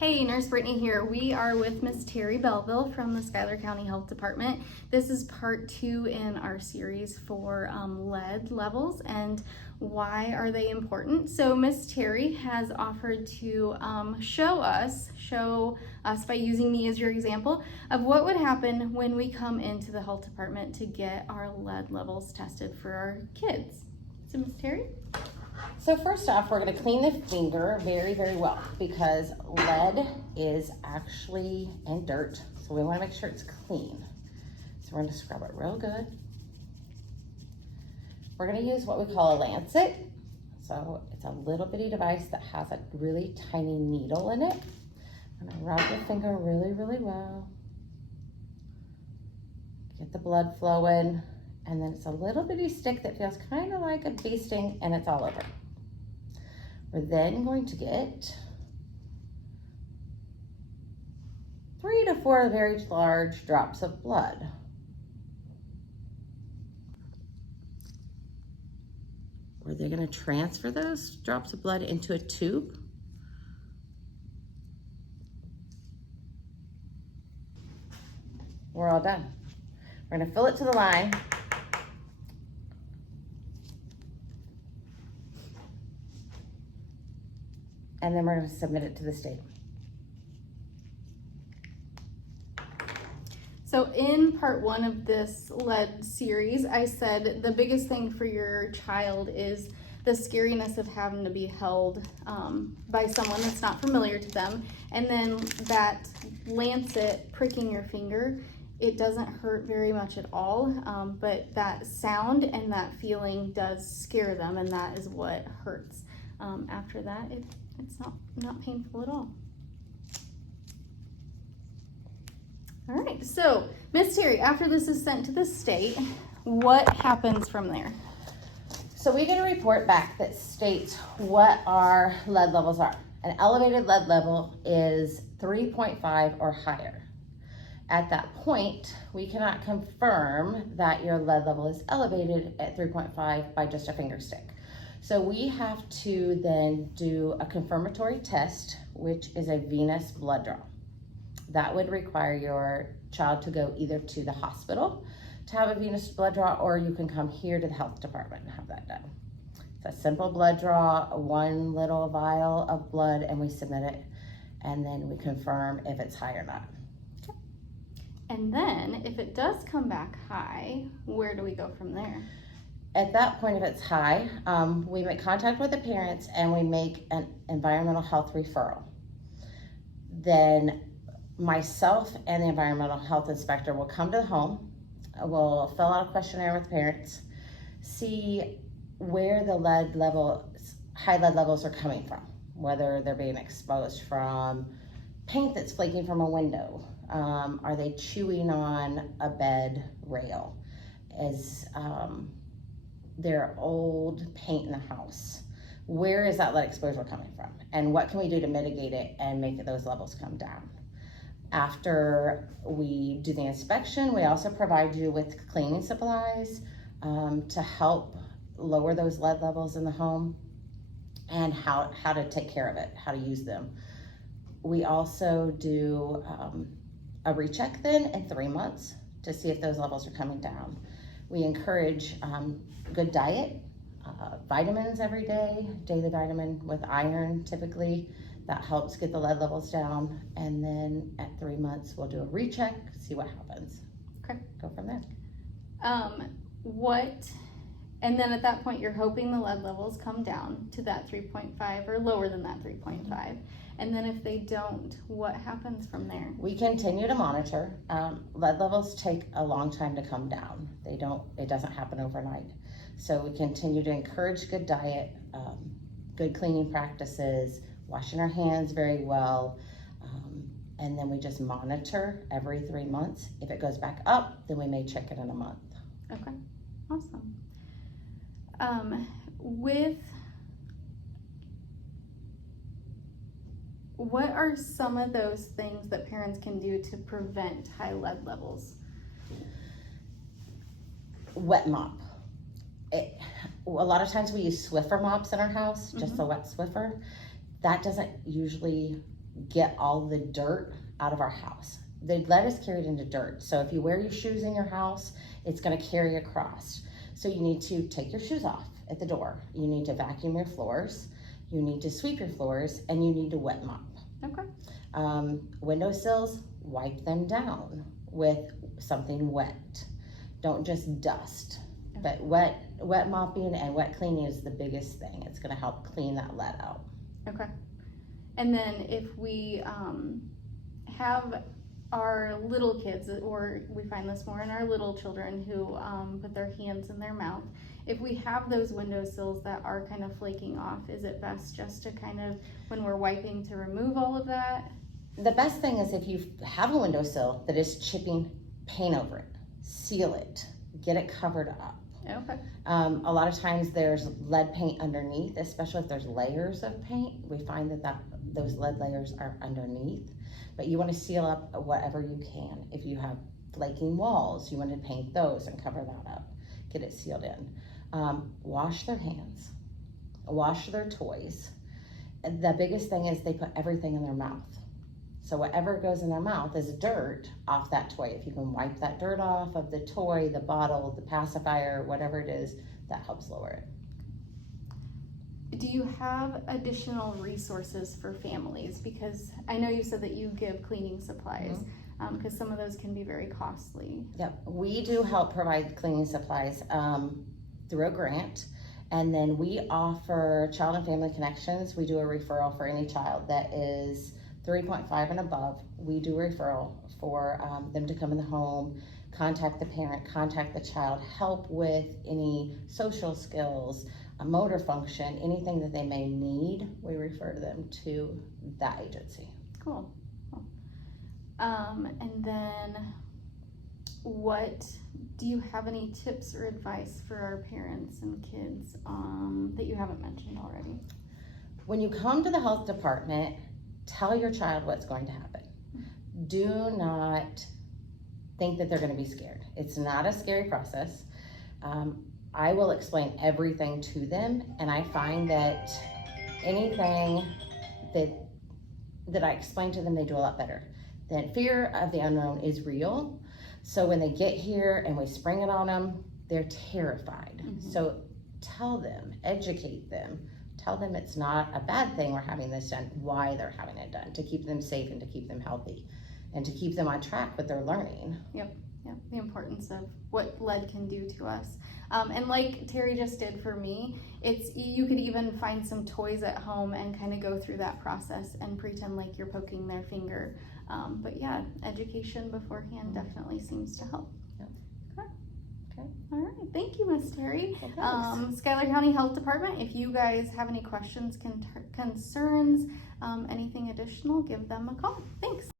Hey, Nurse Brittany here. We are with Miss Teri Belleville from the Schuyler County Health Department. This is part 2 in our series for lead levels and why are they important. So Miss Teri has offered to show us by using me as your example of what would happen when we come into the health department to get our lead levels tested for our kids. So Miss Teri? So first off, we're going to clean the finger very, very well because lead is actually in dirt. So we want to make sure it's clean. So we're going to scrub it real good. We're going to use what we call a lancet. So it's a little bitty device that has a really tiny needle in it. I'm going to rub the finger really, really well. Get the blood flowing. And then it's a little bitty stick that feels kind of like a bee sting, and it's all over. We're then going to get 3 to 4 very large drops of blood. We're then going to transfer those drops of blood into a tube. We're all done. We're going to fill it to the line. And then we're going to submit it to the state. So in part 1 of this lead series, I said the biggest thing for your child is the scariness of having to be held by someone that's not familiar to them. And then that lancet pricking your finger, it doesn't hurt very much at all, but that sound and that feeling does scare them, and that is what hurts. After that, it's not painful at all. All right, so Miss Teri, after this is sent to the state, what happens from there? So we get a report back that states what our lead levels are. An elevated lead level is 3.5 or higher. At that point, we cannot confirm that your lead level is elevated at 3.5 by just a finger stick. So we have to then do a confirmatory test, which is a venous blood draw. That would require your child to go either to the hospital to have a venous blood draw, or you can come here to the health department and have that done. It's a simple blood draw, one little vial of blood, and we submit it, and then we confirm if it's high or not. And then if it does come back high, where do we go from there? At that point, if it's high, we make contact with the parents and we make an environmental health referral. Then myself and the environmental health inspector will come to the home. We'll fill out a questionnaire with parents, see where the high lead levels are coming from, whether they're being exposed from paint that's flaking from a window. Are they chewing on a bed rail? Is their old paint in the house? Where is that lead exposure coming from? And what can we do to mitigate it and make those levels come down? After we do the inspection, we also provide you with cleaning supplies to help lower those lead levels in the home and how to take care of it, how to use them. We also do a recheck then in 3 months to see if those levels are coming down. We encourage good diet, vitamins every day, daily vitamin with iron typically. That helps get the lead levels down. And then at 3 months, we'll do a recheck, see what happens. Okay. Go from there. And then at that point, you're hoping the lead levels come down to that 3.5 or lower than that 3.5. And then if they don't, what happens from there? We continue to monitor. Lead levels take a long time to come down. It doesn't happen overnight. So we continue to encourage good diet, good cleaning practices, washing our hands very well. And then we just monitor every 3 months. If it goes back up, then we may check it in a month. Okay, awesome. What are some of those things that parents can do to prevent high lead levels? Wet mop. A lot of times we use Swiffer mops in our house, just the wet Swiffer. That doesn't usually get all the dirt out of our house. The lead is carried into dirt. So if you wear your shoes in your house, it's going to carry across. So you need to take your shoes off at the door. You need to vacuum your floors. You need to sweep your floors, and you need to wet mop. Okay. Windowsills, wipe them down with something wet. Don't just dust. Okay. But wet mopping and wet cleaning is the biggest thing. It's going to help clean that lead out. Okay. And then if we have our little kids, or we find this more in our little children who put their hands in their mouth, if we have those windowsills that are kind of flaking off, is it best just to kind of, when we're wiping, to remove all of that? The best thing is if you have a windowsill that is chipping, paint over it, seal it, get it covered up. Okay. A lot of times there's lead paint underneath, especially if there's layers of paint. We find that those lead layers are underneath, but you want to seal up whatever you can. If you have flaking walls, you want to paint those and cover that up, get it sealed in. Wash their hands, wash their toys. The biggest thing is they put everything in their mouth. So whatever goes in their mouth is dirt off that toy. If you can wipe that dirt off of the toy, the bottle, the pacifier, whatever it is, that helps lower it. Do you have additional resources for families? Because I know you said that you give cleaning supplies, because some of those can be very costly. Yep, we do help provide cleaning supplies through a grant. And then we offer Child and Family Connections. We do a referral for any child that is 3.5 and above. We do a referral for them to come in the home, contact the parent, contact the child, help with any social skills, motor function, anything that they may need. We refer them to that agency. Cool. And then do you have any tips or advice for our parents and kids that you haven't mentioned already? When you come to the health department, tell your child what's going to happen. Do not think that they're going to be scared. It's not a scary process. I will explain everything to them, and I find that anything that I explain to them, they do a lot better. That fear of the unknown is real. So when they get here and we spring it on them, they're terrified. So tell them, educate them, tell them it's not a bad thing we're having this done, why they're having it done, to keep them safe and to keep them healthy and to keep them on track with their learning. Yep, the importance of what lead can do to us. And like Teri just did for me, you could even find some toys at home and kind of go through that process and pretend like you're poking their finger. But yeah, education beforehand definitely seems to help. Okay. All right. Thank you, Miss Teri. Schuyler County Health Department, if you guys have any questions, concerns, anything additional, give them a call. Thanks.